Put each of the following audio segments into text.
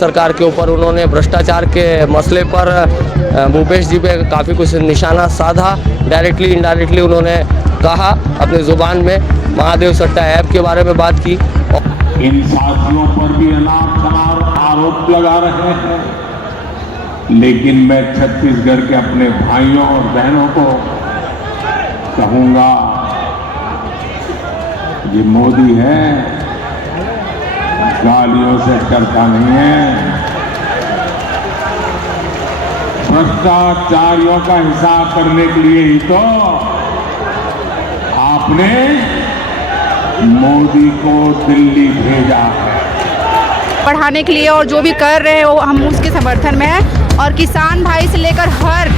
सरकार के ऊपर उन्होंने भ्रष्टाचार के मसले पर भूपेश जी पे काफ़ी कुछ निशाना साधा। डायरेक्टली इनडायरेक्टली उन्होंने कहा अपनी ज़ुबान में, महादेव सट्टा ऐप के बारे में बात की। इन साथियों पर भी अनाप आरोप लगा रहे हैं, लेकिन मैं छत्तीसगढ़ के अपने भाइयों और बहनों को कहूंगा, ये मोदी है, गालियों से डरता नहीं है। भ्रष्टाचारियों का हिसाब करने के लिए ही तो आपने मोदी को दिल्ली भेजा है। बढ़ाने के लिए और जो भी कर रहे हैं वो हम उसके समर्थन में हैं, और किसान भाई से लेकर हर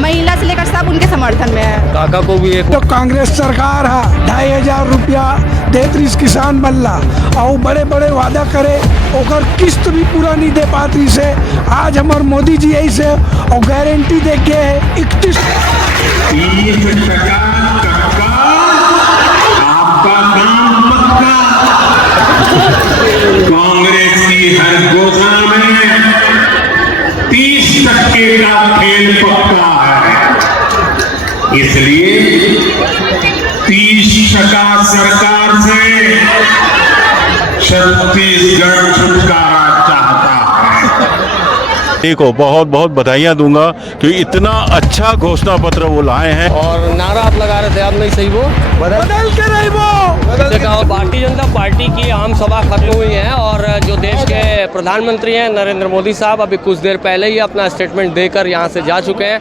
महिला से लेकर सब उनके समर्थन में है। काका को भी एक तो कांग्रेस सरकार है 2500 रुपया देत रही किसान बल्ला, और बड़े बड़े वादा करे ओकर किस्त भी पूरा नहीं दे पाती से। आज हमारे मोदी जी ऐसे और गारंटी दे के 31 आपका काम पक्का। कांग्रेस की हर घोषणा में 30% का खेल पक्का है, इसलिए 30% सरकार से छत्तीसगढ़ छुटकारा चाहता है। को बहुत बहुत बधाइयाँ दूंगा कि इतना अच्छा घोषणा पत्र वो लाए हैं। और नारा आप लगा रहे थे, आप नहीं सही वो बदल के रही वो। भारतीय जनता पार्टी की आम सभा खत्म हुई है और जो देश के प्रधानमंत्री हैं नरेंद्र मोदी साहब अभी कुछ देर पहले ही अपना स्टेटमेंट देकर यहाँ से जा चुके हैं।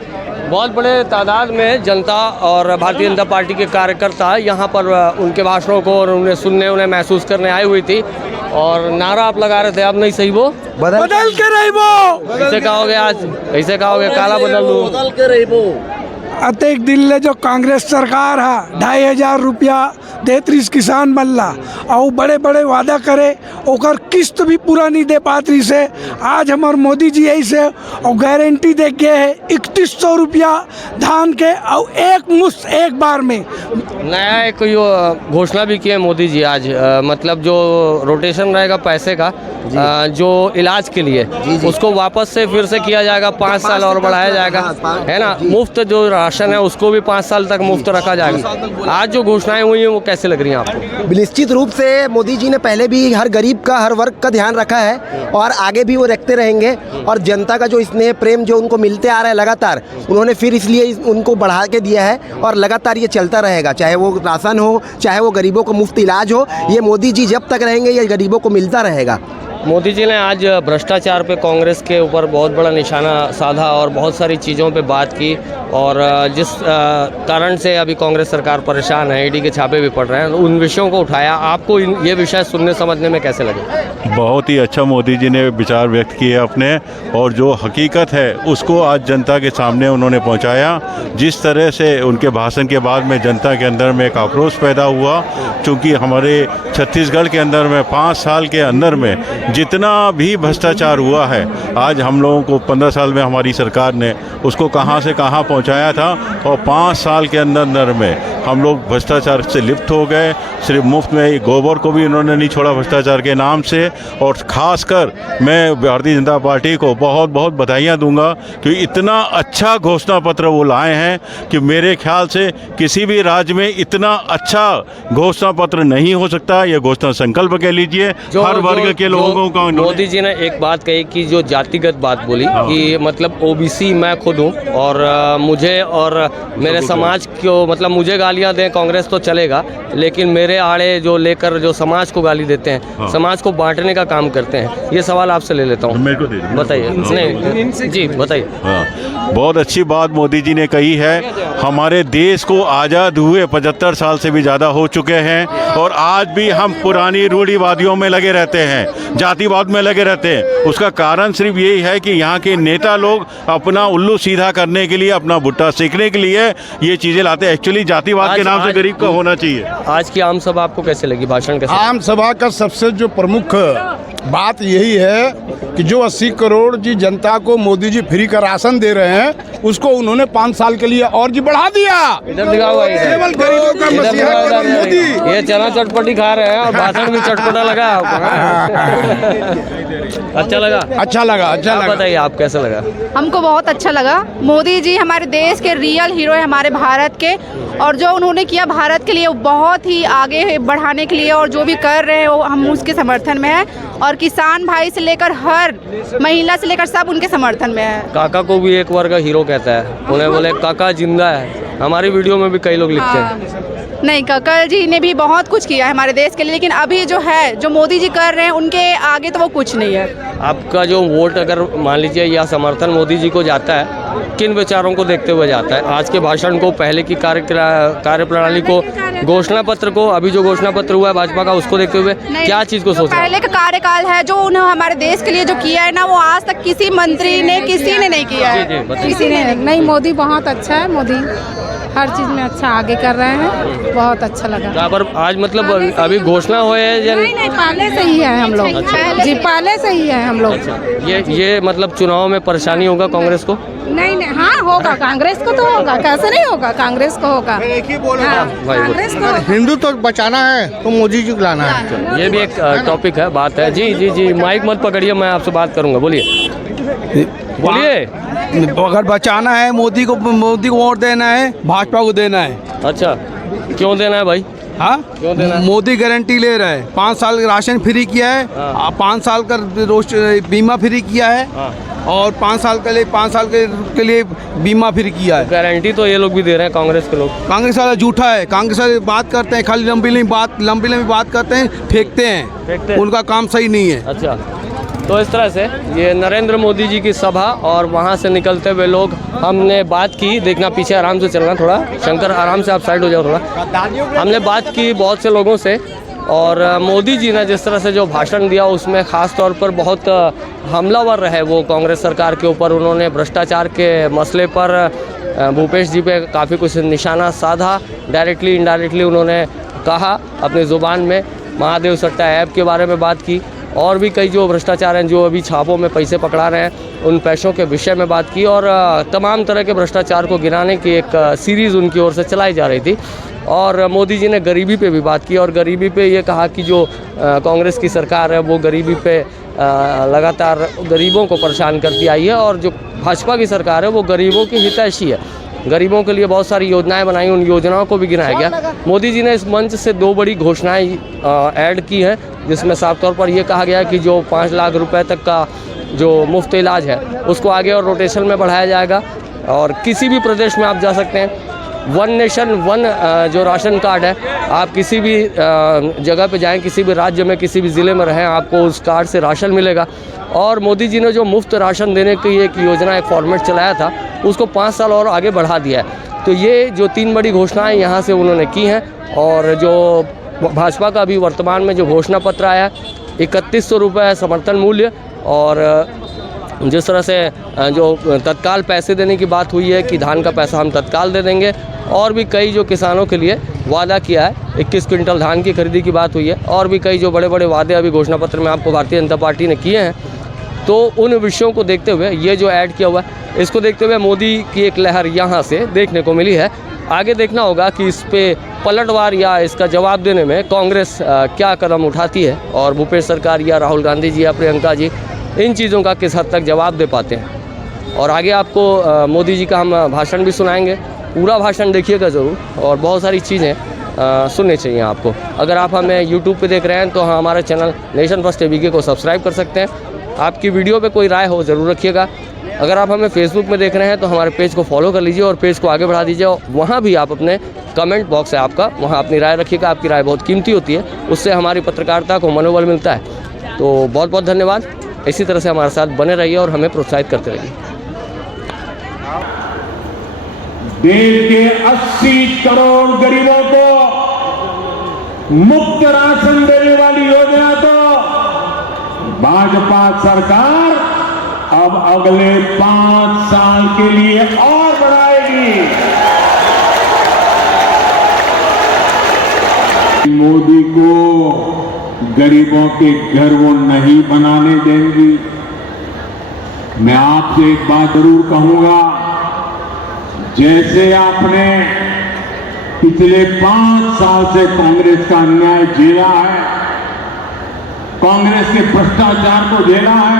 बहुत बड़े तादाद में जनता और भारतीय जनता पार्टी के कार्यकर्ता यहाँ पर उनके भाषणों को और उन्हें सुनने, उन्हें महसूस करने आई हुई थी। और नारा आप लगा रहे थे, आप नहीं सही वो बदल के रही वो। ऐसे कहोगे, आज ऐसे कहोगे काला बदल दो, बदल के रही वो। अतेक दिल्ली जो कांग्रेस सरकार है 2500 रुपया देत रही किसान बल्ला, और बड़े बड़े वादा करे ओकर किस्त भी पूरा नहीं दे पाती से। आज हमारे मोदी जी ऐसे और गारंटी दे के 3100 रुपया धान के और एक मुश्त एक बार में। नया एक घोषणा भी की है मोदी जी आज, मतलब जो रोटेशन रहेगा पैसे का, जो इलाज के लिए उसको वापस से फिर से किया जाएगा, 5 साल और बढ़ाया जाएगा, है ना। मुफ्त जो राशन है उसको भी 5 साल तक मुफ्त रखा जाएगा। आज जो घोषणाएं हुई हैं वो कैसे लग रही हैं आपको? निश्चित रूप से मोदी जी ने पहले भी हर गरीब का, हर वर्ग का ध्यान रखा है और आगे भी वो रखते रहेंगे। और जनता का जो स्नेह प्रेम जो उनको मिलते आ रहा है लगातार, उन्होंने फिर इसलिए उनको बढ़ा के दिया है और लगातार ये चलता रहेगा। चाहे वो राशन हो, चाहे वो गरीबों को मुफ्त इलाज हो, ये मोदी जी जब तक रहेंगे ये गरीबों को मिलता रहेगा। मोदी जी ने आज भ्रष्टाचार पे कांग्रेस के ऊपर बहुत बड़ा निशाना साधा और बहुत सारी चीज़ों पे बात की, और जिस कारण से अभी कांग्रेस सरकार परेशान है, ईडी के छापे भी पड़ रहे हैं, उन विषयों को उठाया। आपको ये विषय सुनने समझने में कैसे लगे? बहुत ही अच्छा मोदी जी ने विचार व्यक्त किए अपने, और जो हकीकत है उसको आज जनता के सामने उन्होंने पहुंचाया। जिस तरह से उनके भाषण के बाद में जनता के अंदर में एक आक्रोश पैदा हुआ, क्योंकि हमारे छत्तीसगढ़ के अंदर में 5 साल के अंदर में जितना भी भ्रष्टाचार हुआ है, आज हम लोगों को 15 साल में हमारी सरकार ने उसको कहां से कहां पहुंचाया था, और 5 साल के अंदर में हम लोग भ्रष्टाचार से लिप्त हो गए। सिर्फ मुफ्त में गोबर को भी उन्होंने नहीं छोड़ा भ्रष्टाचार के नाम से। और ख़ासकर मैं भारतीय जनता पार्टी को बहुत बहुत बधाइयाँ दूंगा कि इतना अच्छा घोषणा पत्र वो लाए हैं कि मेरे ख्याल से किसी भी राज्य में इतना अच्छा घोषणा पत्र नहीं हो सकता। ये घोषणा संकल्प कह लीजिए हर वर्ग के लोगों का। मोदी जी ने एक बात कही कि जो जातिगत बात बोली कि मतलब ओबीसी मैं खुद हूँ, और मुझे और मेरे समाज को, मतलब मुझे गालियाँ दें कांग्रेस तो चलेगा, लेकिन मेरे आड़े जो लेकर जो समाज को गाली देते हैं, समाज को बांटने का काम करते हैं। ये सवाल आपसे ले लेता हूँ, मेरे को दे बताइए। नहीं जी बताइए। बहुत अच्छी बात मोदी जी ने कही है। हमारे देश को आज़ाद हुए 75 साल से भी ज़्यादा हो चुके हैं, और आज भी हम पुरानी रूढ़िवादियों में लगे रहते हैं, जातिवाद में लगे रहते हैं। उसका कारण सिर्फ यही है कि यहाँ के नेता लोग अपना उल्लू सीधा करने के लिए, अपना भुट्टा सेकने के लिए ये चीज़ें लाते हैं। एक्चुअली जातिवाद के नाम से गरीब का होना चाहिए। आज की आम सभा आपको कैसे लगी? भाषण कैसे? आम सभा का सबसे जो प्रमुख बात यही है कि जो 80 करोड़ जी जनता को मोदी जी फ्री का राशन दे रहे हैं, उसको उन्होंने 5 साल के लिए और जी बढ़ा दिया। इधर दिखा हुआ है, केवल गरीबों का मसीहा केवल मोदी। ये चना चटपटी खा रहे हैं और भाषण भी चटपटा लगा। अच्छा लगा? अच्छा लगा, अच्छा आप लगा। बताइए, आप कैसा लगा? हमको बहुत अच्छा लगा। मोदी जी हमारे देश के रियल हीरो है, हमारे भारत के, और जो उन्होंने किया भारत के लिए वो बहुत ही आगे बढ़ाने के लिए, और जो भी कर रहे हैं वो हम उसके समर्थन में है। और किसान भाई से लेकर हर महिला से लेकर सब उनके समर्थन में है। काका को भी एक वर्ग का हीरो कहता है, उन्हें बोले काका जिंदा है। हमारी वीडियो में भी कई लोग लिखते हैं। नहीं, काका जी ने भी बहुत कुछ किया है हमारे देश के लिए, लेकिन अभी जो है, जो मोदी जी कर रहे हैं उनके आगे तो वो कुछ नहीं है। आपका जो वोट अगर मान लीजिए या समर्थन मोदी जी को जाता है, किन विचारों को देखते हुए जाता है? आज के भाषण को, पहले की कार्यप्रणाली को, घोषणा पत्र को, अभी जो घोषणा पत्र हुआ है भाजपा का, उसको देखते हुए क्या चीज़ को सोच रहे हैं? पहले का कार्यकाल है जो उन्होंने हमारे देश के लिए जो किया है ना, वो आज तक किसी मंत्री ने, किसी ने नहीं किया जी, जी, है। बताइए। किसी ने नहीं, मोदी बहुत अच्छा है। मोदी हर चीज़ में अच्छा आगे कर रहे हैं, बहुत अच्छा लगा। यहाँ पर आज मतलब अभी घोषणा हुए है या नहीं, पहले से ही है हम लोग। जी, पहले से ही है हम लोग। ये मतलब चुनाव में परेशानी होगा कांग्रेस को? नहीं, हाँ होगा, कांग्रेस को तो होगा, कैसे नहीं होगा, कांग्रेस को होगा। हाँ, कांग्रेस को। हिंदू तो बचाना है तो मोदी जी को लाना है। ये भी एक टॉपिक है, बात है। जी जी जी, माइक मत पकड़िए, मैं आपसे बात करूंगा, बोलिए बोलिए। अगर बचाना है मोदी को वोट देना है, भाजपा को देना है। अच्छा, क्यों देना है भाई? हाँ, क्यों देना है? मोदी गारंटी ले रहा है, 5 साल राशन फ्री किया है, हाँ। 5 साल का बीमा फ्री किया है, हाँ। और 5 साल के लिए बीमा फ्री किया है। गारंटी तो ये लोग भी दे रहे हैं, कांग्रेस के लोग। कांग्रेस वाला झूठा है, कांग्रेस वाले बात करते हैं, खाली लंबी बात करते हैं, फेंकते हैं, उनका काम सही नहीं है। अच्छा, तो इस तरह से ये नरेंद्र मोदी जी की सभा और वहाँ से निकलते हुए लोग, हमने बात की, देखना पीछे आराम से चलना, थोड़ा शंकर आराम से आप साइड हो जाओ थोड़ा। हमने बात की बहुत से लोगों से, और मोदी जी ने जिस तरह से जो भाषण दिया उसमें ख़ास तौर पर बहुत हमलावर रहे वो कांग्रेस सरकार के ऊपर। उन्होंने भ्रष्टाचार के मसले पर भूपेश जी पे काफ़ी कुछ निशाना साधा, डायरेक्टली इनडायरेक्टली उन्होंने कहा अपनी ज़ुबान में। महादेव सट्टा ऐप के बारे में बात की, और भी कई जो भ्रष्टाचार हैं, जो अभी छापों में पैसे पकड़ा रहे हैं, उन पैसों के विषय में बात की, और तमाम तरह के भ्रष्टाचार को गिनाने की एक सीरीज़ उनकी ओर से चलाई जा रही थी। और मोदी जी ने गरीबी पे भी बात की, और गरीबी पे ये कहा कि जो कांग्रेस की सरकार है वो गरीबी पे लगातार गरीबों को परेशान करती आई है, और जो भाजपा की सरकार है वो गरीबों की हितैषी है। गरीबों के लिए बहुत सारी योजनाएं बनाई, उन योजनाओं को भी गिनाया गया। मोदी जी ने इस मंच से 2 बड़ी घोषणाएं ऐड की हैं, जिसमें साफ तौर पर यह कहा गया कि जो 5 लाख रुपए तक का जो मुफ्त इलाज है उसको आगे और रोटेशन में बढ़ाया जाएगा, और किसी भी प्रदेश में आप जा सकते हैं। 1 नेशन 1 जो राशन कार्ड है, आप किसी भी जगह पे जाएं, किसी भी राज्य में, किसी भी ज़िले में रहें, आपको उस कार्ड से राशन मिलेगा। और मोदी जी ने जो मुफ्त राशन देने की एक योजना, एक फॉर्मेट चलाया था, उसको 5 साल और आगे बढ़ा दिया है। तो ये जो 3 बड़ी घोषणाएं यहाँ से उन्होंने की हैं, और जो भाजपा का अभी वर्तमान में जो घोषणा पत्र आया है, 3100 रुपये समर्थन मूल्य, और जिस तरह से जो तत्काल पैसे देने की बात हुई है कि धान का पैसा हम तत्काल दे देंगे, और भी कई जो किसानों के लिए वादा किया है, 21 क्विंटल धान की खरीदी की बात हुई है, और भी कई जो बड़े बड़े वादे अभी घोषणा पत्र में आपको भारतीय जनता पार्टी ने किए हैं। तो उन विषयों को देखते हुए ये जो ऐड किया हुआ है, इसको देखते हुए मोदी की एक लहर यहाँ से देखने को मिली है। आगे देखना होगा कि इस पे पलटवार या इसका जवाब देने में कांग्रेस क्या कदम उठाती है, और भूपेश सरकार या राहुल गांधी जी या प्रियंका जी इन चीज़ों का किस हद तक जवाब दे पाते हैं। और आगे आपको मोदी जी का हम भाषण भी सुनाएंगे, पूरा भाषण देखिएगा ज़रूर, और बहुत सारी चीज़ें सुननी चाहिए आपको। अगर आप हमें यूट्यूब पे देख रहे हैं तो हमारे चैनल नेशन फर्स्ट एबीके को सब्सक्राइब कर सकते हैं। आपकी वीडियो पे कोई राय हो ज़रूर रखिएगा। अगर आप हमें फेसबुक में देख रहे हैं तो हमारे पेज को फॉलो कर लीजिए और पेज को आगे बढ़ा दीजिए। वहाँ भी आप अपने कमेंट बॉक्स है आपका, वहाँ अपनी राय रखिएगा। आपकी राय बहुत कीमती होती है, उससे हमारी पत्रकारिता को मनोबल मिलता है। तो बहुत बहुत धन्यवाद। इसी तरह से हमारे साथ बने रहिए और हमें प्रोत्साहित करते रहिए। देश के 80 करोड़ गरीबों को मुफ्त राशन देने वाली योजना तो भाजपा सरकार अब अगले 5 साल के लिए और बढ़ाएगी। मोदी को गरीबों के घर वो नहीं बनाने देंगी। मैं आपसे एक बात जरूर कहूंगा, जैसे आपने पिछले 5 साल से कांग्रेस का अन्याय झेला है, कांग्रेस के भ्रष्टाचार को झेला है,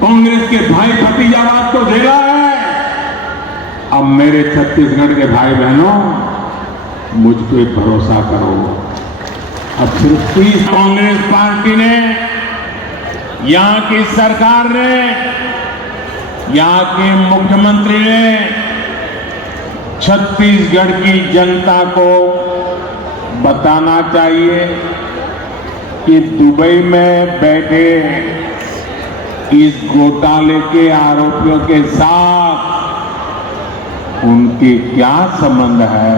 कांग्रेस के भाई भतीजावाद को झेला है। अब मेरे छत्तीसगढ़ के भाई बहनों, मुझ पे भरोसा करो। अब सिर्फ कांग्रेस पार्टी ने, यहाँ की सरकार ने, यहाँ के मुख्यमंत्री ने छत्तीसगढ़ की जनता को बताना चाहिए कि दुबई में बैठे इस घोटाले के आरोपियों के साथ उनके क्या संबंध है।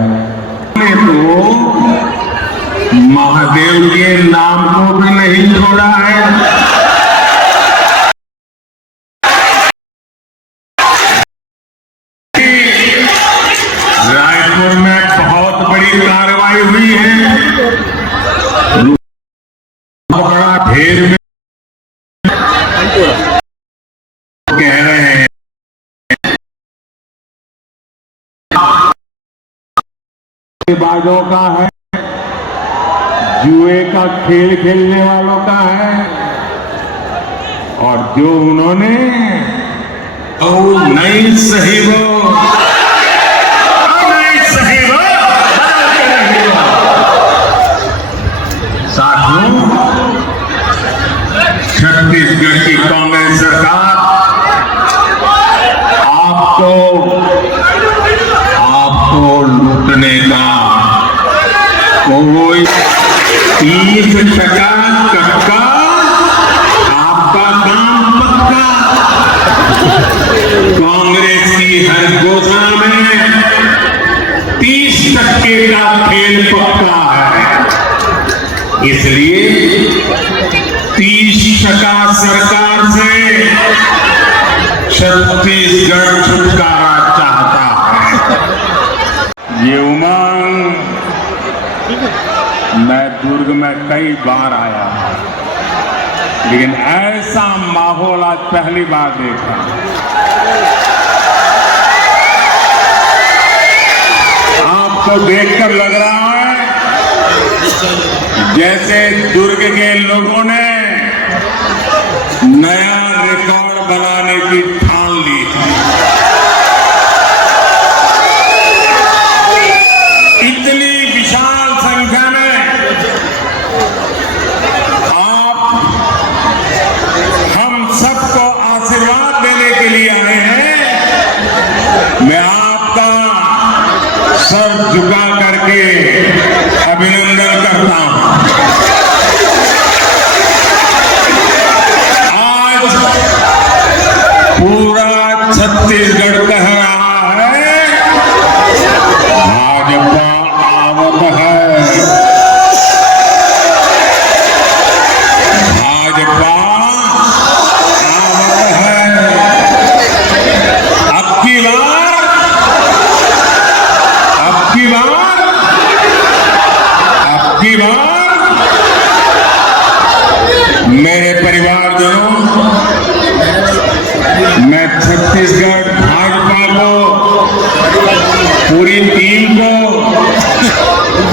तो महादेव के नाम को भी नहीं छोड़ा है। रायपुर में बहुत बड़ी कार्रवाई हुई है, बड़ा ढेर में कह रहे हैं बाजों का है, जुए का खेल खेलने वालों का है, और जो उन्होंने नहीं सही वो साथियों, छत्तीसगढ़ की कांग्रेस सरकार आपको लूटने का कोई 30% कक्का आपका काम पक्का। कांग्रेस की हर घोषणा में 30% का खेल पक्का है, इसलिए 30% सरकार से छत्तीसगढ़ छुटकारा चाहता है। ये उमंग मैं दुर्ग में कई बार आया, लेकिन ऐसा माहौल आज पहली बार देखा। आपको देखकर लग रहा है जैसे दुर्ग के लोगों ने नया रिकॉर्ड बनाने की ठान ली है। इतनी विशाल संख्या में आप हम सबको आशीर्वाद देने के लिए आए हैं। मैं आपका सर झुका करके अभिनंदन करता हूं। आज पूरा छत्तीसगढ़ कह रहा है भाजपा आवत है, भाजपा आवत है। अब की बार मेरे परिवारजनों, मैं छत्तीसगढ़ भाजपा को, पूरी टीम को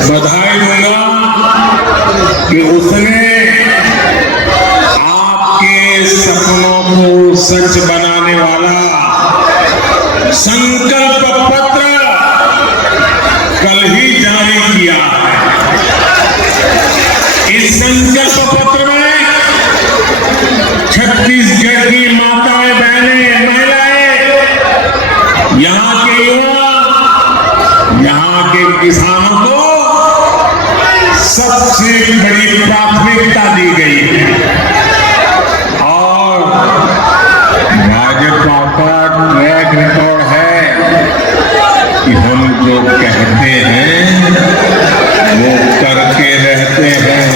बधाई दूंगा कि उसने आपके सपनों को सच बनाने वाला संकल्प पत्र कल ही जारी किया है। इस संकल्प पत्र में छत्तीसगढ़ की माताएं, बहनें, महिलाएं, यहाँ के युवा, यहाँ के किसानों को सबसे बड़ी प्राथमिकता दी गई है। और भाजपा का ट्रैक रिकॉर्ड है कि हम जो कहते हैं वो करके रहते हैं।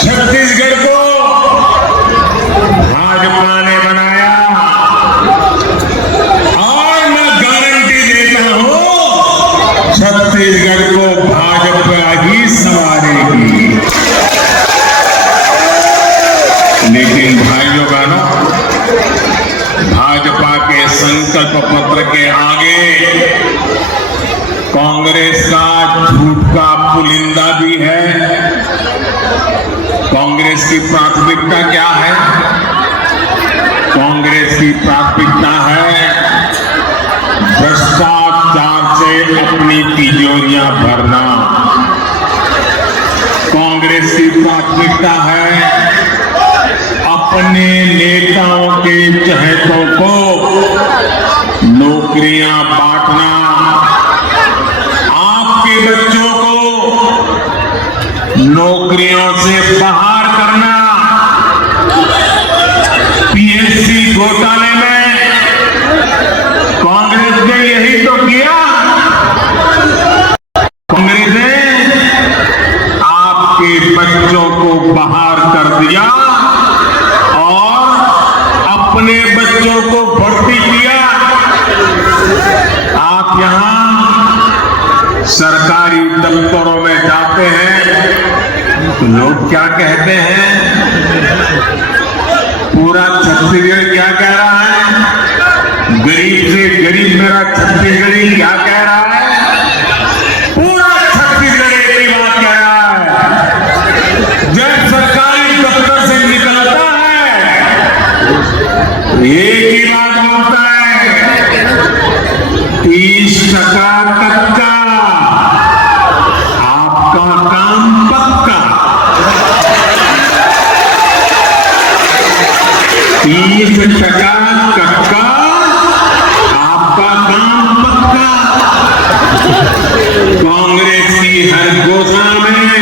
छत्तीसगढ़ को भाजपा ने बनाया और मैं गारंटी देता हूं छत्तीसगढ़ को भाजपा ही संवारेगी। लेकिन भाइयों बहनों, भाजपा के संकल्प पत्र के आगे कांग्रेस का झूठ का पुलिंदा भी है। कांग्रेस की प्राथमिकता क्या है? कांग्रेस की प्राथमिकता है भ्रष्टाचार से अपनी तिजोरियां भरना। कांग्रेस की प्राथमिकता है अपने नेताओं के चहेतों को नौकरियां बांटना, आपके बच्चों को नौकरियों से बाहर करना। पीएससी घोटाले में कांग्रेस ने यही तो किया। कांग्रेस ने आपके बच्चों को बाहर कर दिया और अपने बच्चों को भर्ती किया। आप यहां सरकारी दफ्तरों में जाते हैं तो लोग क्या कहते हैं? पूरा छत्तीसगढ़ क्या कह रहा है? गरीब से गरीब मेरा छत्तीसगढ़ी क्या कह रहा है? पूरा छत्तीसगढ़ एक ही बात कह रहा है। जब सरकारी दफ्तर से निकलता है तो एक ही बात होता है, 30% कच्चा, आपका काम पक्का। 30% कच्चा, आपका काम पक्का। कांग्रेस की हर घोषणा में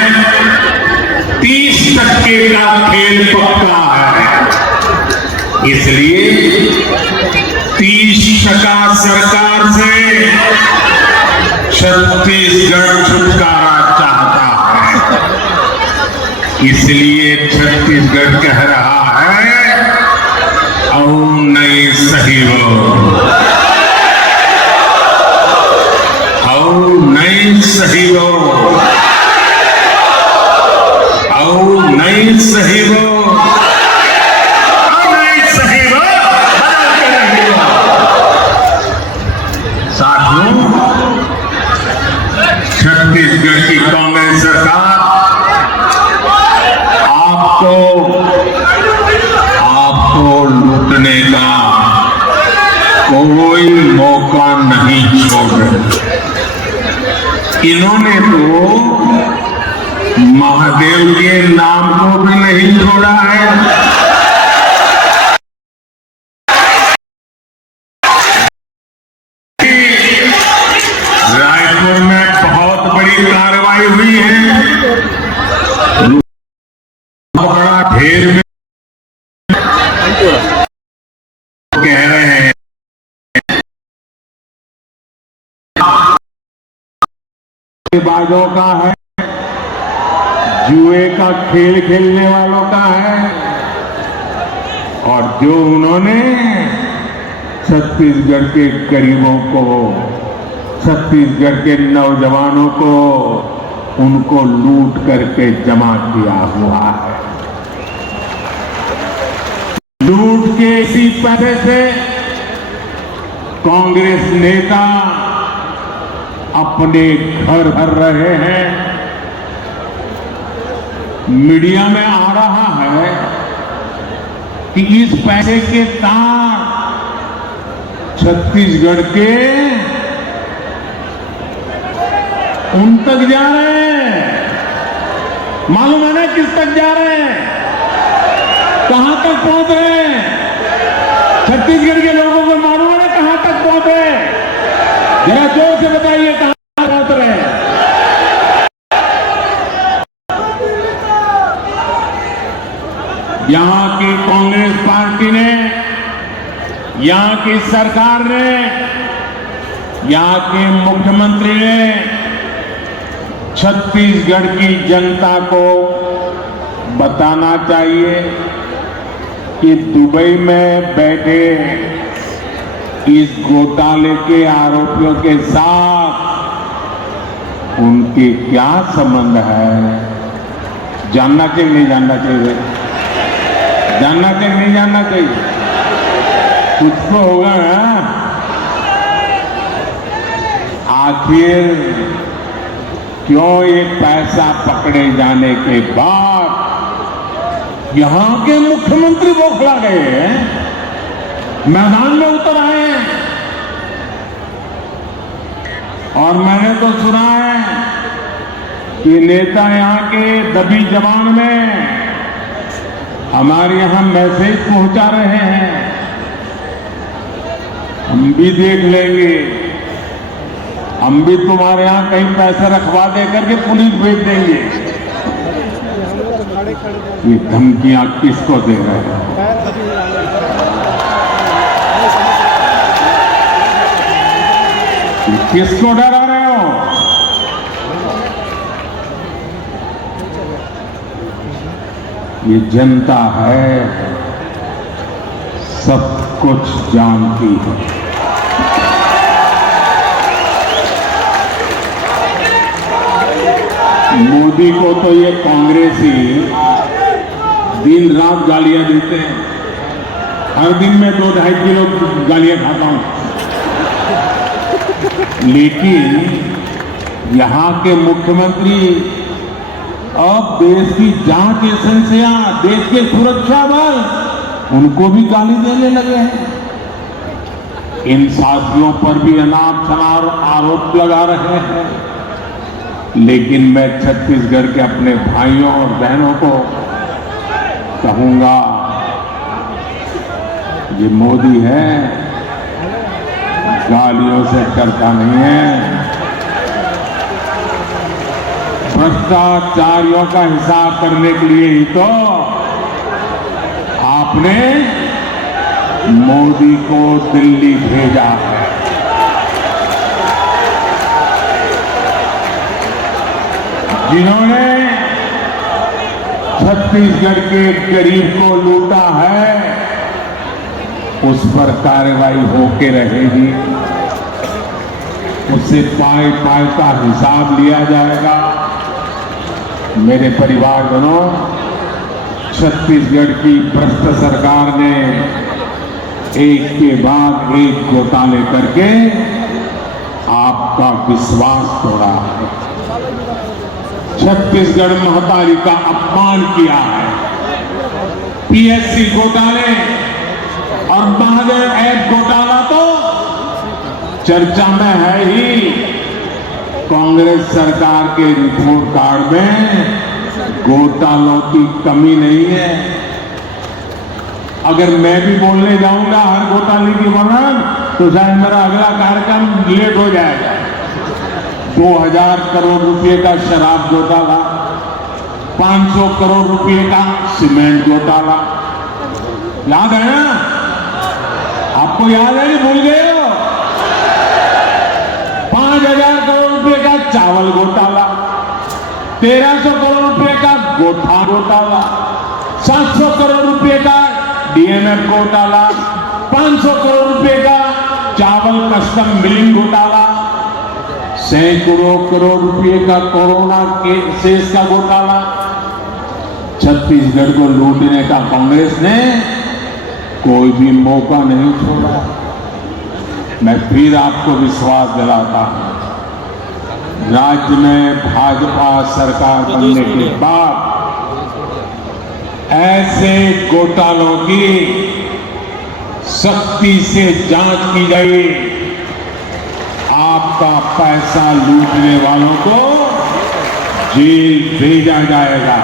30% का खेल पक्का है। इसलिए 30% सरकार से छत्तीसगढ़ छुटकारा चाहता है। इसलिए छत्तीसगढ़ कह रहा है और नहीं सही हो, और नहीं सही हो, और नहीं सही हो, और नहीं सही हो, बदल के नहीं हो। साथियों, छत्तीसगढ़ की कांग्रेस सरकार आपको लूटने का कोई मौका नहीं छोड़े। इन्होंने तो महादेव के नाम को भी नहीं छोड़ा है। रायपुर में बहुत बड़ी कार्रवाई हुई है। बड़ा ढेर में कह रहे हैं बाजों का है, जुए का खेल खेलने वालों का है, और जो उन्होंने छत्तीसगढ़ के गरीबों को, छत्तीसगढ़ के नौजवानों को, उनको लूट करके जमा किया हुआ है। लूट के इसी पैसे से कांग्रेस नेता अपने घर भर रहे हैं। मीडिया में आ रहा है कि इस पैसे के तार छत्तीसगढ़ के उन तक जा रहे हैं। मालूम है ना किस तक जा रहे हैं? कहां तक पहुंच रहे हैं? छत्तीसगढ़ के लोगों को मालूम है ना कहां तक पहुंचे? जरा जोर से बताइए कहां पहुंच रहे हैं? यहां की कांग्रेस पार्टी ने, यहां की सरकार ने, यहां के मुख्यमंत्री ने छत्तीसगढ़ की जनता को बताना चाहिए कि दुबई में बैठे इस घोटाले के आरोपियों के साथ उनके क्या संबंध है। जानना चाहिए नहीं जानना चाहिए? जानना चाहिए नहीं जानना चाहिए? कुछ तो होगा ना। आखिर क्यों ये पैसा पकड़े जाने के बाद यहां के मुख्यमंत्री बौखला गए हैं, मैदान में उतर आए हैं। और मैंने तो सुना है कि नेता यहां के दबी जबान में हमारे यहां मैसेज पहुंचा रहे हैं, हम भी देख लेंगे, हम भी तुम्हारे यहां कहीं पैसे रखवा दे करके पुलिस भेज देंगे। ये धमकियां किसको दे रहे हैं? किसको डरा रहे हो? ये जनता है, सब कुछ जानती है। मोदी को तो ये कांग्रेसी दिन रात गालियां देते हैं। हर दिन मैं 2-2.5 किलो गालियां खाता हूं, लेकिन यहां के मुख्यमंत्री अब देश की जांच एजेंसियां, देश के सुरक्षा बल, उनको भी गाली देने लगे हैं। इन साथियों पर भी अनाप शनाप आरोप लगा रहे हैं। लेकिन मैं छत्तीसगढ़ के अपने भाइयों और बहनों को कहूंगा, ये मोदी है, गालियों से डरता नहीं है। भ्रष्टाचारियों का हिसाब करने के लिए ही तो आपने मोदी को दिल्ली भेजा है। जिन्होंने छत्तीसगढ़ के गरीब को लूटा है, उस पर कार्रवाई होके रहेगी, उससे पाए पाए का हिसाब लिया जाएगा। मेरे परिवारजनों, छत्तीसगढ़ की भ्रष्ट सरकार ने एक के बाद एक घोटाले करके आपका विश्वास तोड़ा है। छत्तीसगढ़ महतारी का अपमान किया है। पीएससी घोटाले और महाजन ऐप घोटाला तो चर्चा में है ही। कांग्रेस सरकार के रिपोर्ट कार्ड में घोटालों की कमी नहीं है। अगर मैं भी बोलने जाऊंगा हर घोटाले की वर्णन, तो शायद मेरा अगला कार्यक्रम लेट हो जाएगा। 2000 करोड़ रुपए का शराब घोटाला, 500 करोड़ रुपए का सीमेंट घोटाला, याद है ना? आपको याद है कि भूल गए हो? 5000 करोड़ रुपए का चावल घोटाला, 1300 करोड़ रुपए का गोठा घोटाला, 700 करोड़ रुपए का डीएमएफ घोटाला, 500 करोड़ रुपए का चावल कस्टम मिलिंग घोटाला, सैकड़ों करोड़ रुपए का कोरोना केसेस का घोटाला। छत्तीसगढ़ को लूटने का कांग्रेस ने कोई भी मौका नहीं छोड़ा। मैं फिर आपको विश्वास दिलाता हूं, राज्य में भाजपा सरकार बनने के बाद ऐसे घोटालों की सख्ती से जांच की जाएगी। आपका पैसा लूटने वालों को जेल भेजा जाएगा।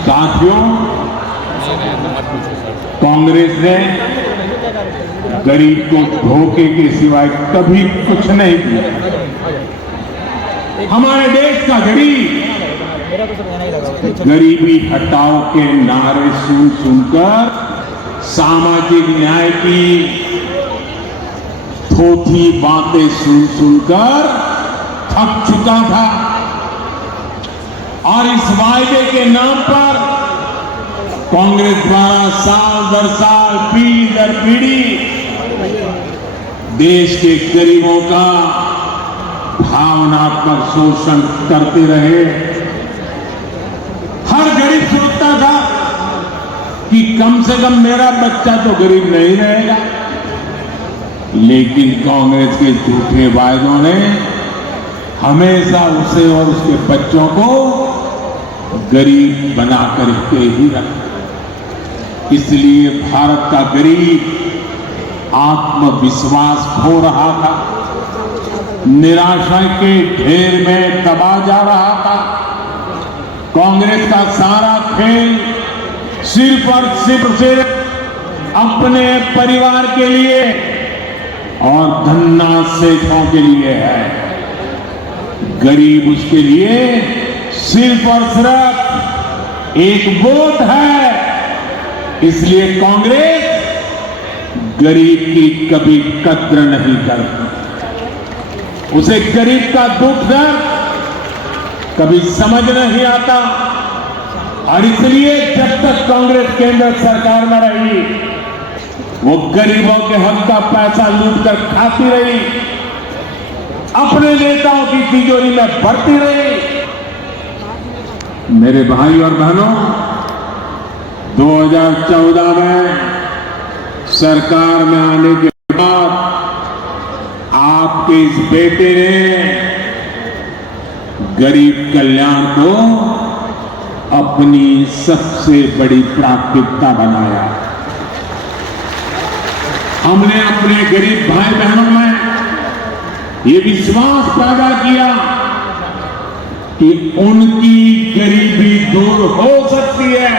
साथियों, कांग्रेस ने गरीब को धोखे के सिवाय कभी कुछ नहीं किया। हमारे देश का गरीब गरीबी हटाओ के नारे सुन सुनकर सामाजिक न्याय की थोथी बातें सुन सुनकर थक चुका था और इस वायदे के नाम पर कांग्रेस द्वारा साल दर साल, पीढ़ी दर पीढ़ी देश के गरीबों का भावनात्मक शोषण करते रहे। हर गरीब सोचता था कि कम से कम मेरा बच्चा तो गरीब नहीं रहेगा, लेकिन कांग्रेस के झूठे वायदों ने हमेशा उसे और उसके बच्चों को गरीब बना करके ही रखा। इसलिए भारत का गरीब आत्मविश्वास खो रहा था, निराशा के ढेर में दबा जा रहा था। कांग्रेस का सारा खेल सिर्फ और सिर्फ अपने परिवार के लिए और धन्ना सेठों के लिए है। गरीब उसके लिए सिर्फ और सिर्फ एक वोट है। इसलिए कांग्रेस गरीब की कभी कद्र नहीं करती, उसे गरीब का दुख दर्द कभी समझ नहीं आता। और इसलिए जब तक कांग्रेस केंद्र सरकार में रही, वो गरीबों के हक का पैसा लूटकर खाती रही, अपने नेताओं की तिजोरी में भरती रही। मेरे भाई और बहनों, 2014 में सरकार में आने के बाद आपके इस बेटे ने गरीब कल्याण को अपनी सबसे बड़ी प्राथमिकता बनाया। हमने अपने गरीब भाई बहनों में ये विश्वास पैदा किया कि उनकी गरीबी दूर हो सकती है।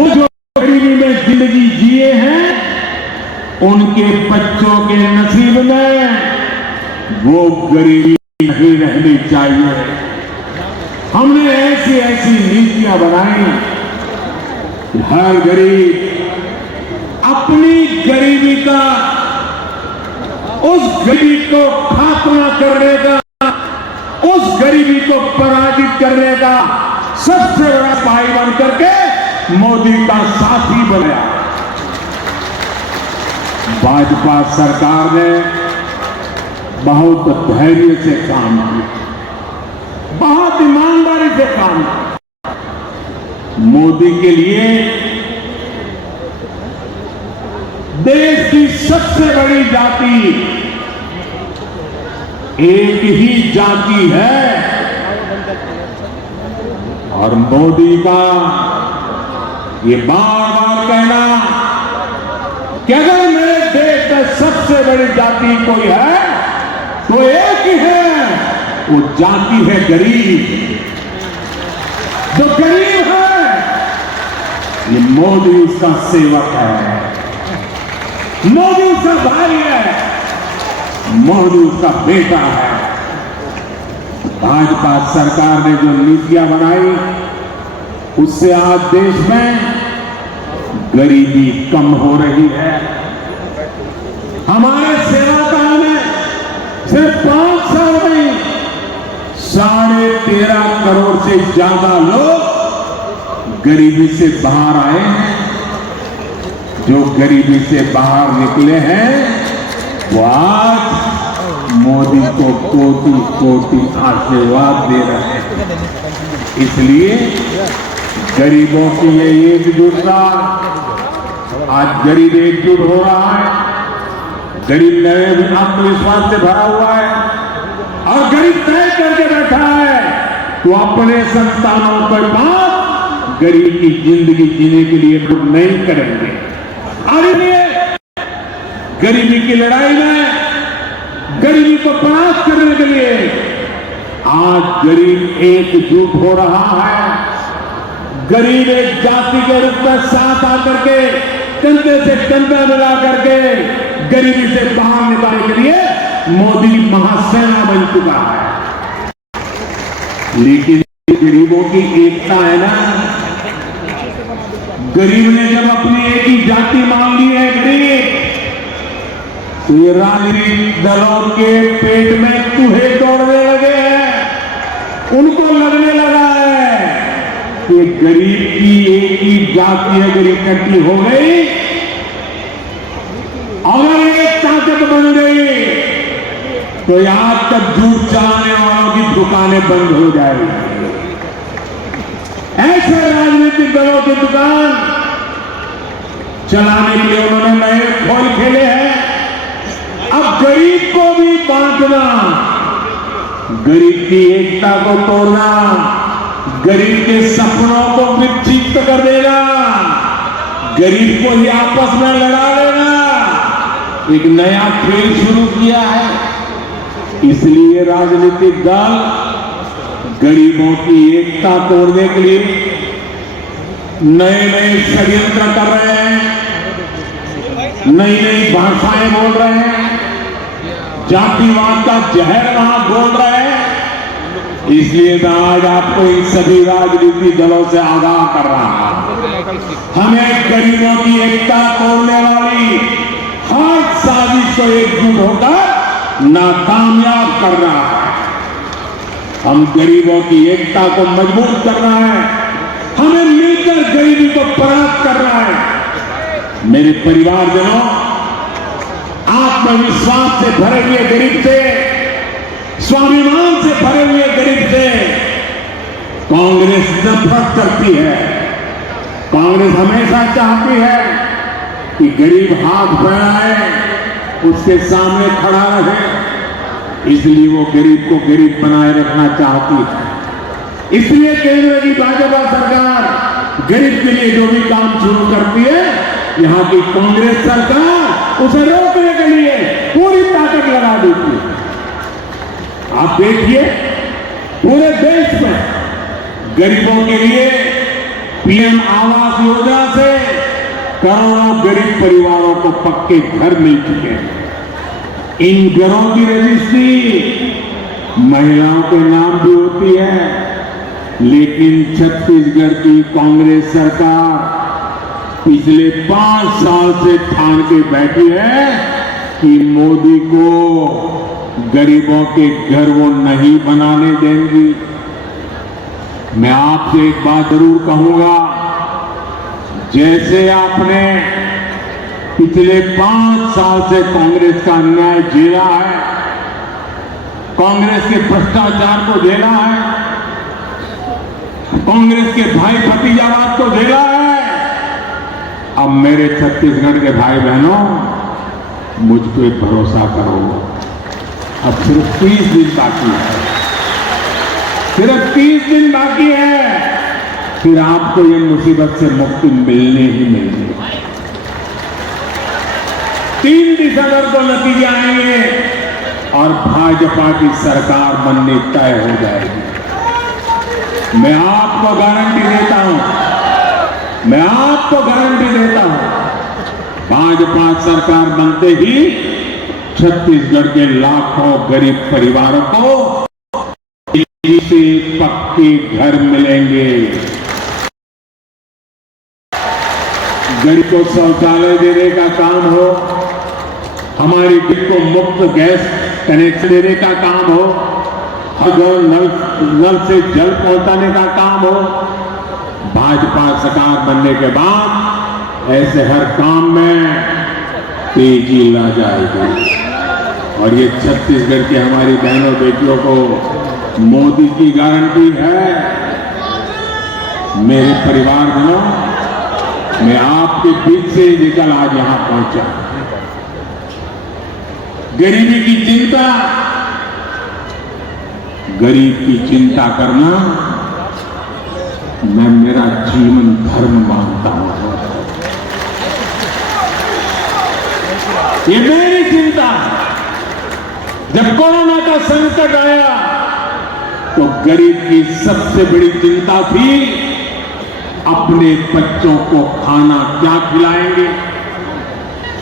वो जो गरीबी में जिंदगी जिए हैं, उनके बच्चों के नसीब में वो गरीबी नहीं रहनी चाहिए। हमने ऐसी ऐसी नीतियां बनाई कि हर गरीब अपनी गरीबी का, उस गरीबी को खात्मा करने का, उस गरीबी को पराजित करने का सबसे बड़ा भाई बन करके मोदी का साथी बना। भाजपा सरकार ने बहुत धैर्य से काम किया, बहुत ईमानदारी से काम किया। मोदी के लिए देश की सबसे बड़ी जाति एक ही जाति है, और मोदी का ये बार बार कहना कि अगर मेरे देश में सबसे बड़ी जाति कोई है तो एक ही है, वो जाति है गरीब। जो गरीब है, ये मोदी उसका सेवक है, मोदी उसका भाई है, मोदी उसका बेटा है। भाजपा सरकार ने जो नीतियां बनाई, उससे आज देश में गरीबी कम हो रही है। हमारे सेवा काल में सिर्फ 5 साल में 13.5 करोड़ से ज्यादा लोग गरीबी से बाहर आए हैं। जो गरीबी से बाहर निकले हैं, वो आज मोदी को कोटि कोटि आशीर्वाद दे रहे हैं। इसलिए गरीबों की ये एकजुटता, आज गरीब एकजुट हो रहा है, गरीब नए आत्मविश्वास से भरा हुआ है, और गरीब तय करके बैठा है तो अपने संतानों के पास गरीब की जिंदगी जीने के लिए लोग नहीं करेंगे। और इसलिए गरीबी की लड़ाई में, गरीबी को परास्त करने के लिए आज गरीब एकजुट हो रहा है। गरीब एक जाति के रूप में साथ आकर के कंधे से कंधा मिला करके गरीबी से बाहर निकालने के लिए मोदी महासेना बन चुका है। लेकिन गरीबों की एकता है ना, गरीब ने जब अपनी एक ही जाति मांग ली है गरीब, तो ये राजनीतिक दलों के पेट में चूहे दौड़ने लगे हैं। उनको लगने लगा है कि गरीब की एक ही जाति अगर इकट्ठी हो गई, अगर एक ताकत बन गई, तो आज तक झूठ चलाने वालों की दुकानें बंद हो जाएगी। ऐसे राजनीतिक दलों की दुकान चलाने के लिए उन्होंने नए खोल खेले हैं। अब गरीब को भी बांटना, गरीब की एकता को तोड़ना, गरीब के सपनों को विक्षिप्त कर देना, गरीब को ही आपस में लड़ा लेना, एक नया खेल शुरू किया है। इसलिए राजनीतिक दल गरीबों की एकता तोड़ने के लिए नए नए षड्यंत्र कर रहे हैं, नई नई भाषाएं बोल रहे हैं, जातिवाद का जहर वहां बोल रहे हैं। इसलिए मैं आज आपको इन सभी राजनीतिक दलों से आगाह कर रहा हूं, हमें गरीबों की एकता तोड़ने वाली हर साजिश को एकजुट होकर नाकामयाब करना है। हम गरीबों की एकता को मजबूत करना है, हमें मिलकर गरीबी को परास्त करना है। मेरे परिवारजनों, आत्मविश्वास से भरे हुए गरीब से, स्वाभिमान से भरे हुए गरीब से कांग्रेस नफरत करती है। कांग्रेस हमेशा चाहती है कि गरीब हाथ फैलाए, उसके सामने खड़ा रहे, इसलिए वो गरीब को गरीब बनाए रखना चाहती है। इसलिए केंद्र की भाजपा सरकार गरीब के लिए जो भी काम शुरू करती है, यहां की कांग्रेस सरकार उसे रोकने के लिए पूरी ताकत लगा देती है। आप देखिए, पूरे देश में गरीबों के लिए पीएम आवास योजना से करोड़ों गरीब परिवारों को पक्के घर मिल चुके हैं। इन घरों की रजिस्ट्री महिलाओं के नाम भी होती है, लेकिन छत्तीसगढ़ की कांग्रेस सरकार पिछले 5 साल से ठान के बैठी है कि मोदी को गरीबों के घर वो नहीं बनाने देंगी। मैं आपसे एक बात जरूर कहूंगा, जैसे आपने पिछले 5 साल से कांग्रेस का अन्याय झेला है, कांग्रेस के भ्रष्टाचार को झेला है, कांग्रेस के भाई भतीजावाद को झेला है, अब मेरे छत्तीसगढ़ के भाई बहनों, मुझ पे भरोसा करो। अब सिर्फ 30 दिन बाकी है, सिर्फ 30 दिन बाकी है, फिर आपको ये मुसीबत से मुक्ति मिलने ही मिलनी है। 3 दिसंबर को नतीजे आएंगे और भाजपा की सरकार बननी तय हो जाएगी। मैं आपको गारंटी देता हूं, मैं आपको गारंटी देता हूं, भाजपा सरकार बनते ही छत्तीसगढ़ के लाखों गरीब परिवारों को से पक्के घर मिलेंगे, गरीब को शौचालय देने का काम हो, हमारी गरीब को मुफ्त गैस कनेक्शन देने का काम हो, हर नल से जल पहुंचाने का काम हो। भाजपा सरकार बनने के बाद ऐसे हर काम में तेजी ला जाएगी और ये छत्तीसगढ़ की हमारी बहनों बेटियों को मोदी की गारंटी है। मेरे परिवारजनों, मैं आपके बीच से निकल आज यहां पहुंचा। गरीबी की चिंता, गरीब की चिंता करना मैं मेरा जीवन धर्म मानता हूं। ये मेरी चिंता है। जब कोरोना का संकट आया तो गरीब की सबसे बड़ी चिंता थी अपने बच्चों को खाना क्या खिलाएंगे।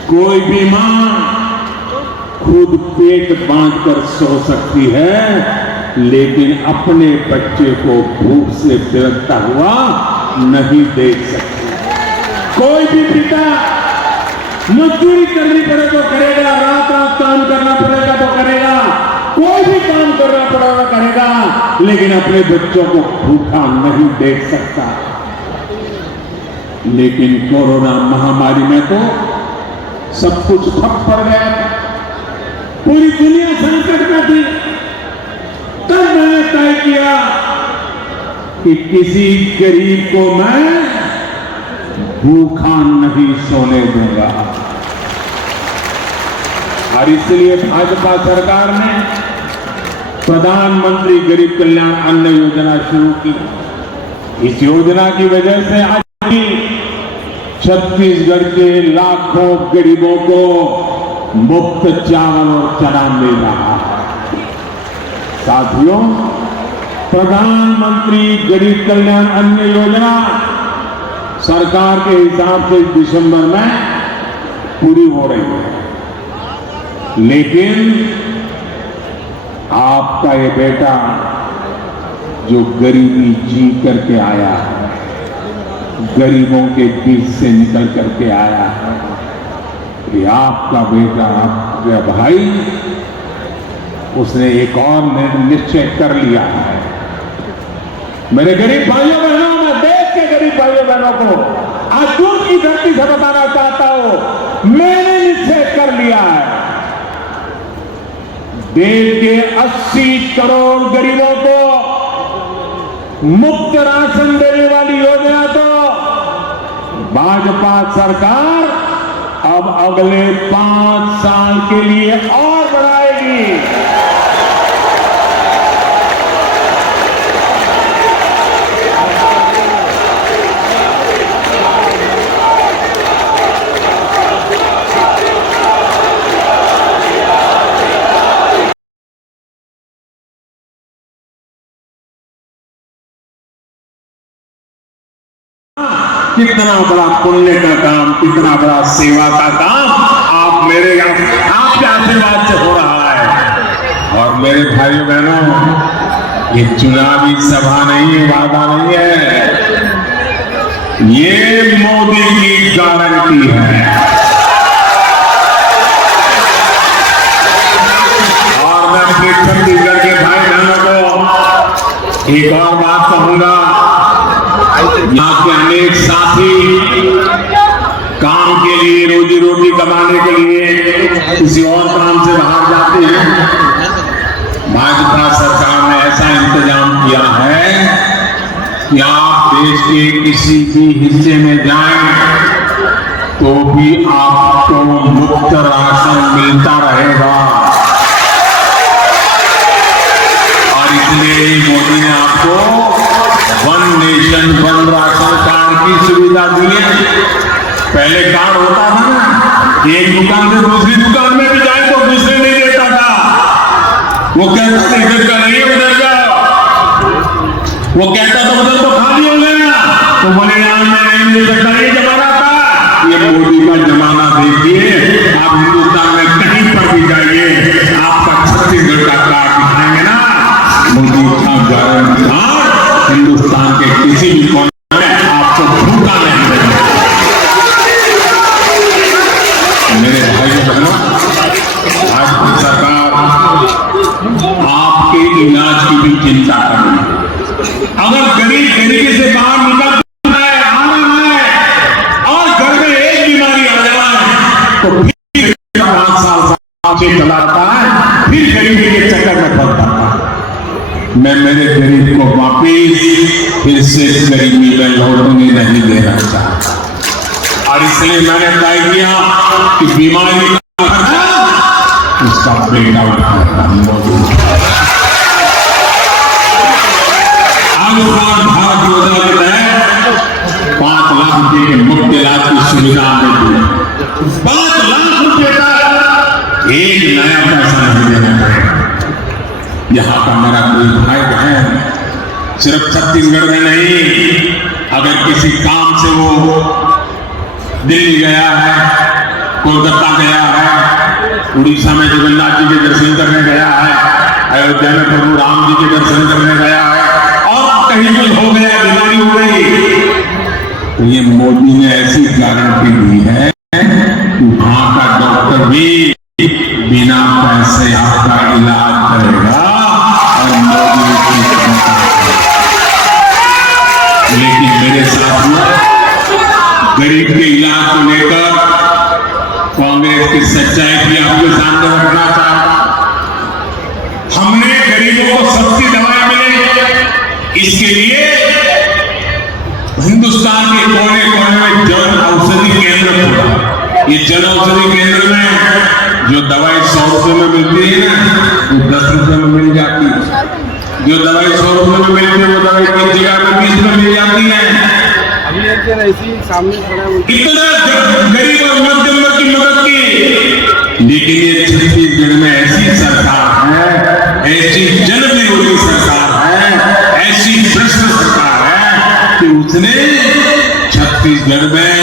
कोई भी मां खुद पेट बांधकर सो सकती है, लेकिन अपने बच्चे को भूख से बिलखता हुआ नहीं देख सकती। कोई भी पिता मजदूरी करनी पड़े तो करेगा, रात रात काम करना पड़ेगा तो करेगा, कोई भी काम करना पड़ेगा करेगा, लेकिन अपने बच्चों को भूखा नहीं देख सकता। लेकिन कोरोना महामारी में तो सब कुछ ठप पड़ गया, पूरी दुनिया संकट में थी। तब मैंने तय किया कि किसी गरीब को मैं भूखा नहीं सोने दूंगा। और इसलिए भाजपा सरकार ने प्रधानमंत्री गरीब कल्याण अन्न योजना शुरू की। इस योजना की वजह से आज भी छत्तीसगढ़ के लाखों गरीबों को मुफ्त चावल और चना मिल रहा है। साथियों, प्रधानमंत्री गरीब कल्याण अन्न योजना सरकार के हिसाब से दिसंबर में पूरी हो रही है, लेकिन आपका ये बेटा जो गरीबी जी करके आया है, गरीबों के बीच से निकल करके आया है, ये आपका बेटा, आपका भाई, उसने एक और निश्चय कर लिया है। मेरे गरीब भाइयों बहनों, मैं देश के गरीब भाइयों बहनों को आज दूध की धरती से बताना चाहता हूं, मैंने निश्चय कर लिया है, देश के 80 करोड़ गरीबों को मुफ्त राशन देने वाली योजना तो भाजपा सरकार अब अगले 5 साल के लिए और बढ़ाएगी। कितना बड़ा पुण्य का काम, कितना बड़ा सेवा का काम आप मेरे आपके आशीर्वाद से हो रहा है। और मेरे भाइयों बहनों, ये चुनावी सभा नहीं है, वादा नहीं है, ये मोदी की गारंटी है। और मैं अपने छत्तीसगढ़ के भाई बहनों को एक और बात कहूंगा, यहाँ के अनेक साथी काम के लिए, रोजी रोटी कमाने के लिए किसी और काम से बाहर जाते हैं। भाजपा सरकार ने ऐसा इंतजाम किया है कि आप देश के किसी भी हिस्से में जाएं तो भी आपको मुफ्त राशन मिलता रहेगा। और इसलिए मोदी ने आपको one nation one ration card की सुविधा दी है। पहले कार्ड होता था ना, एक दुकान से दूसरी दुकान में भी जाए तो दूसरे नहीं देता था, वो कहता था इधर का नहीं उधर का, वो कहता था उधर तो खाली हो गया, तो बोले यार मैं नहीं दे सकता, नहीं जमाना था। ये मोदी का जमाना देखिए, आप हिंदुस्तान में कहीं पर भी जाइए, आपका छत्तीसगढ़ का कार्ड दिखाएंगे ना, मोदी का गारंटी हिंदुस्तान के किसी भी कोने में आपको भूखा नहीं मिलेगा। मेरे भाइयों बहनों, आज की सरकार आपके इलाज की भी चिंता कर रही है। अगर गरीब गरीबी से बाहर निकल है, आना है और घर में एक बीमारी आ जाए तो फिर 5 साल से चलाता है, फिर गरीबी के चक्कर में फंसता है। मैं मेरे गरीब को वापिस फिर से गरीबी में लौटने नहीं देना चाहता, और इसलिए मैंने तय किया कि बीमारी का उसका बेटा उठाएगा। आयुष्मान भारत योजना के तहत 5 लाख रुपए के मुफ्त इलाज की सुविधा हमने दी। 5 लाख रुपए का एक नया पैसा नहीं देना पड़ेगा। यहाँ का मेरा कोई भाई बहन सिर्फ छत्तीसगढ़ में नहीं, अगर किसी काम से वो दिल्ली गया है, कोलकाता गया है, उड़ीसा में जगन्नाथ जी के दर्शन करने गया है, अयोध्या में प्रभु राम जी के दर्शन करने गया है, और कहीं भी हो गया, बीमारी हो गई, तो ये मोदी ने ऐसी गारंटी दी है कि वहां का डॉक्टर भी बिना पैसे आपका इलाज करेगा। लेकिन मेरे साथियों, गरीब के इलाज को लेकर कांग्रेस की सच्चाई भी आपके सामने रखना चाहता। हमने गरीबों को सस्ती दवाएं मिले, इसके लिए हिंदुस्तान के कोने कोने में जन औषधि केंद्र खोला। ये जन औषधि केंद्र में जो दवाई 100 रुपए में मिलती है ना, वो 10 रुपए में मिल जाती है। जो दवाई 100 रुपए में मिलती है, वो दवाई 30 जगह में 20 में मिल जाती है। इतना गरीब और मध्यम वर्ग की मदद की, लेकिन ये छत्तीसगढ़ में ऐसी सरकार है, ऐसी जनविरोधी सरकार है, ऐसी भ्रष्ट सरकार है कि उसने छत्तीसगढ़ में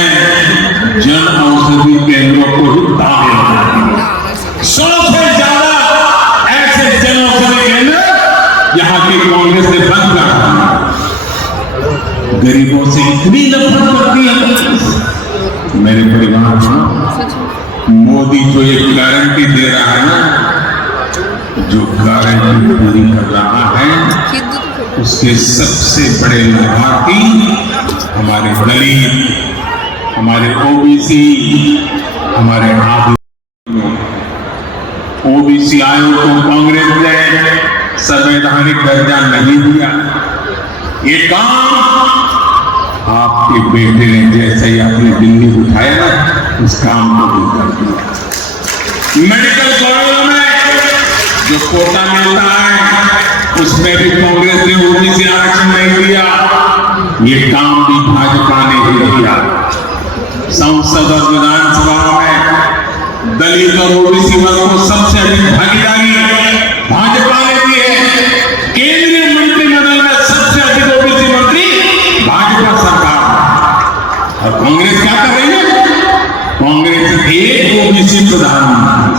जन औषधि केंद्रों को ही दावे 100 से ज्यादा ऐसे जन औषधि केंद्र यहाँ की कांग्रेस ने बंद कर दिया। गरीबों से इतनी नफरत करती है मेरे परिवार में। मोदी जो एक गारंटी दे रहा है ना, जो गारंटी पूरी कर रहा है, उसके सबसे बड़े लाभार्थी हमारे दलित, हमारे ओबीसी, हमारे ओबीसी आयोग को कांग्रेस ने संवैधानिक दर्जा नहीं दिया। ये काम आपके बेटे ने जैसे ही अपनी दिल्ली उठाया ना, उस काम को भी कर दिया। मेडिकल कॉलेजों में जो कोटा मिलता है, उसमें भी कांग्रेस ने ओबीसी आरक्षण नहीं दिया। ये काम भी भाजपा ने ही किया। संसद और विधानसभा में दलित और ओबीसी वर्ग को सबसे अधिक भागीदारी भाजपा ने दी है। केंद्रीय मंत्रिमंडल में सबसे अधिक ओबीसी मंत्री भाजपा सरकार। और कांग्रेस क्या कर रही है? कांग्रेस एक ओबीसी प्रधानमंत्री,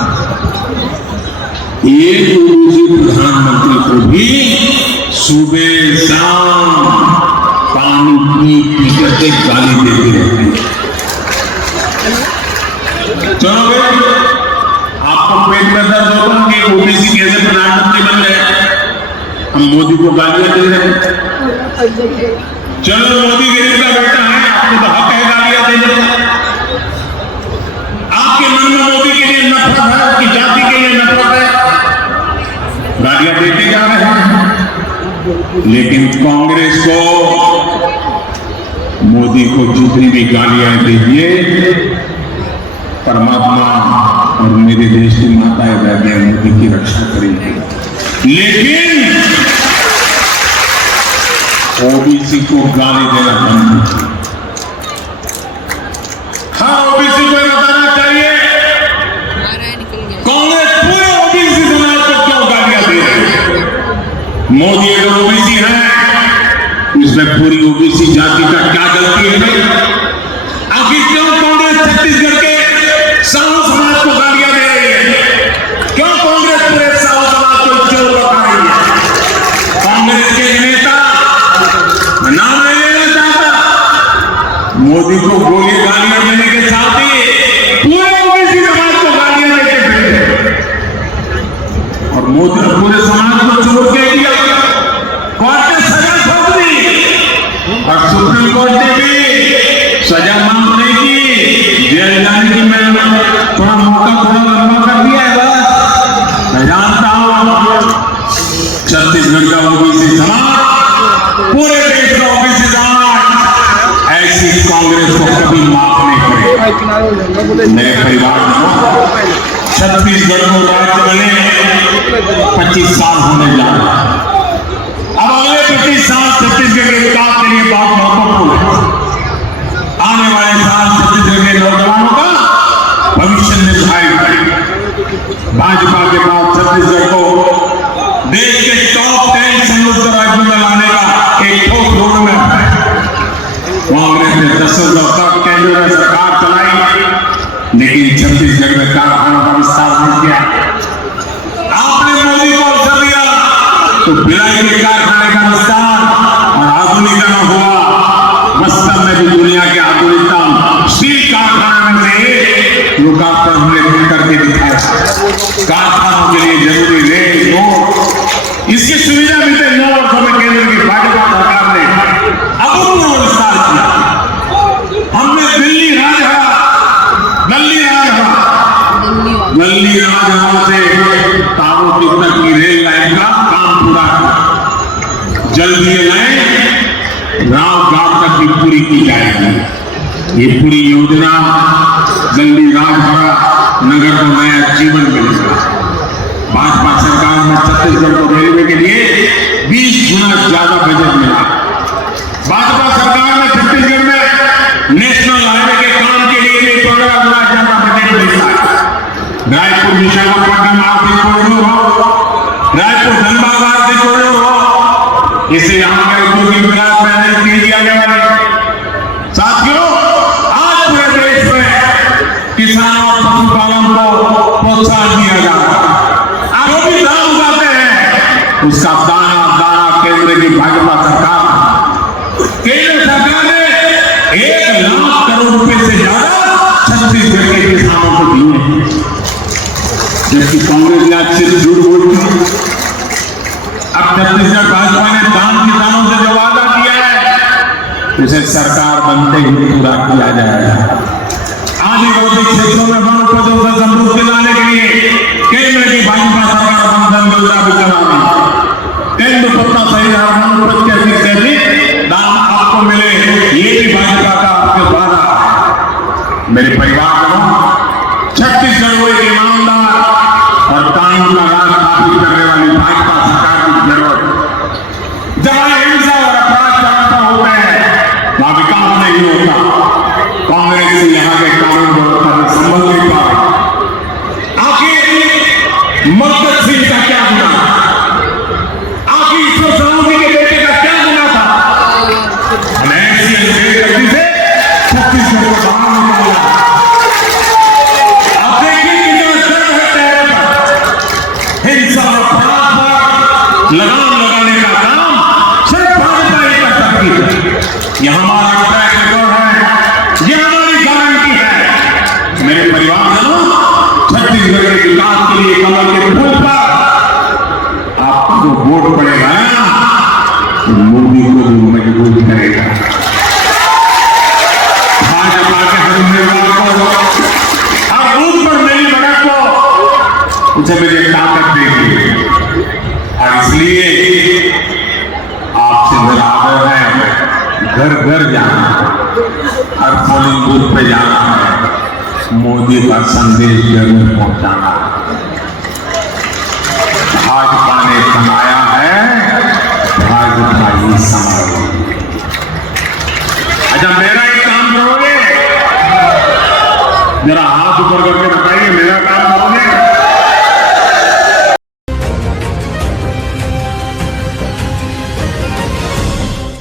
एक ओबीसी प्रधानमंत्री को भी सुबह शाम पानी पी करके गाली देते रहते हैं। चलो भाई, आपको पेट में दर्द होगा कि ओबीसी कैसे प्रधानमंत्री बन गए, हम मोदी को गालियां दे रहे हैं। चलो, मोदी गरीब का बेटा है, आपको तो हक है गालियां देने का। आपके मन में मोदी के लिए नफरत है, उसकी जाति के लिए नफरत है, गालियां देते जा रहे हैं। लेकिन कांग्रेस को मोदी को जितनी भी गालियां दीजिए, परमात्मा और मेरे देश की माताएं बहनें मोदी की रक्षा करेंगी। लेकिन ओबीसी को गाली देना बंद कीजिए। हाँ, ओबीसी को बताना चाहिए कांग्रेस पूरे ओबीसी समाज को क्यों गालियां दे रही है। मोदी अगर ओबीसी है, इसमें पूरी ओबीसी जाति का क्या गलती है? आखिर क्यों कांग्रेस छत्तीसगढ़ के साहू समाज को गालियां दे रही है? क्यों कांग्रेस पूरे साहू समाज को चोर बता रही है? कांग्रेस के नेता, नाम नहीं लेना चाहता, मोदी को गोली गालियां देने के साथ ही पूरे ओबीसी समाज को गालियां देते फिरते, और मोदी पूरे समाज को चोर कह दिया। कोर्ट ने सजा ठोक दी और सुप्रीम कोर्ट ने भी सजा मांग नहीं की, जेल जाने की मैं थोड़ा मौका थोड़ा लंबा कर दिया है। बस मैं जानता हूं छत्तीसगढ़ का ओबीसी समाज, पूरे देश का ओबीसी समाज ऐसी कांग्रेस को कभी माफ नहीं करेगा। मेरे परिवार में छत्तीसगढ़ को राज्य बने 25 साल होने जा रहे हैं। अब अगले 25 साल छत्तीसगढ़ के विकास के लिए बहुत महत्वपूर्ण है। आने वाले साल छत्तीसगढ़ के नौजवानों का भविष्य निर्धारित करेंगे। भाजपा के बाद छत्तीसगढ़ को देश के टॉप 10 समृद्ध राज्यों में लाने का एक ठोस रोडमैप है। कांग्रेस ने 10 वर्ष तक केंद्र में सरकार चलाई, लेकिन छत्तीसगढ़ में कारखानों का विस्तार नहीं किया। आपने मोदी को अवसर दिया तो भिलाई के कारखाने का विस्तार और आधुनिकीकरण हुआ। बस्तर में भी दुनिया के आधुनिकतम स्टील कारखाने में से लोकार्पण हमने करके दिखाया। कारखानों के लिए जरूरी रेल, रोड, इसकी सुविधा मिलते 9 वर्षों में केंद्र की भाजपा सरकार ने अभूतपूर्व विस्तार किया। हमने दिल्ली राजहरा से तारों तक की रेल लाइन का काम पूरा किया। जल्द ये लाइन रावघाट तक भी पूरी की जाएगी। ये पूरी योजना दिल्ली राजहरा नगर को नया जीवन मिलेगा। भाजपा सरकार में छत्तीसगढ़ को रेलवे के लिए 20 गुना ज्यादा बजट मिला। भाजपा सरकार ने छत्तीसगढ़ में नेशनल हाईवे के काम के लिए भी 15 गुना ज्यादा बजट मिला। रायपुर विशाखापट्टनम आर्थिक कॉरिडोर हो, रायपुर धनबाद आर्थिक कॉरिडोर हो, इसे यहाँ के औद्योगिक विकास में तेजी आने वाली। साथियों, आज पूरे देश में किसानों और पशुपालन को प्रोत्साहन दिया जा रहा है। जो भी दाम उगाते हैं उसका दाना दाना केंद्र की भाजपा सरकार, केंद्र सरकार ने 1 लाख करोड़ रुपए से ज्यादा छत्तीसगढ़ के किसानों को दिए हैं। जबकि कांग्रेस ने आज सिर्फ झूठ बोल दी। अब छत्तीसगढ़ भाजपा ने दान किसानों से जो वादा किया है उसे सरकार बनते ही पूरा किया जाएगा। आदिवासी क्षेत्रों में वन उपजों से समृद्धि लाने के लिए केंद्र की भाजपा सरकार वन धन योजना भी चलाएगी। तेंदुपत्ता सहित वन उपज के अधिक से अधिक दाम आपको मिले, ये भी भाजपा का आपके वादा है। मेरे परिवारजनों, छत्तीसगढ़ को एक ईमानदार और कानून का राज स्थापित करने वाली भाजपा सरकार की जरूरत है। जहां हिंसा और अपराध ज्यादा होते हैं वहां विकास नहीं होता। कांग्रेस से यहाँ के कानून व्यवस्था में संबंध नहीं पा। आखिर मदद सिंह का क्या गुना था? आखिर ईश्वर सरावगी के बेटे का क्या गुना था? ऐसी बेगति से छत्तीसगढ़ को बाहर निकाला। आप देखिए कितना दर्द है चेहरे पर। हिंसा और अपराध पर लगाम लगाने का काम सिर्फ भाजपा ही कर सकती है। यह हमारा ट्रैक रिकॉर्ड है, यह हमारी गारंटी है। मेरे परिवारजनों, छत्तीसगढ़ के विकास के लिए कमल के फूल पर आपको वोट पड़ेगा तो मोदी को भी मजबूत करेगा। भाजपा के हर उम्मीदवार को, हर बूथ पर मेरी बढ़त को उसे मुझे ताकत देगी। और इसलिए आपसे मेरा आग्रह है, घर घर जाना, हर पोलिंग बूथ पे जाना है, मोदी का संदेश जरूर पहुंचाना। भाजपा ने कमाया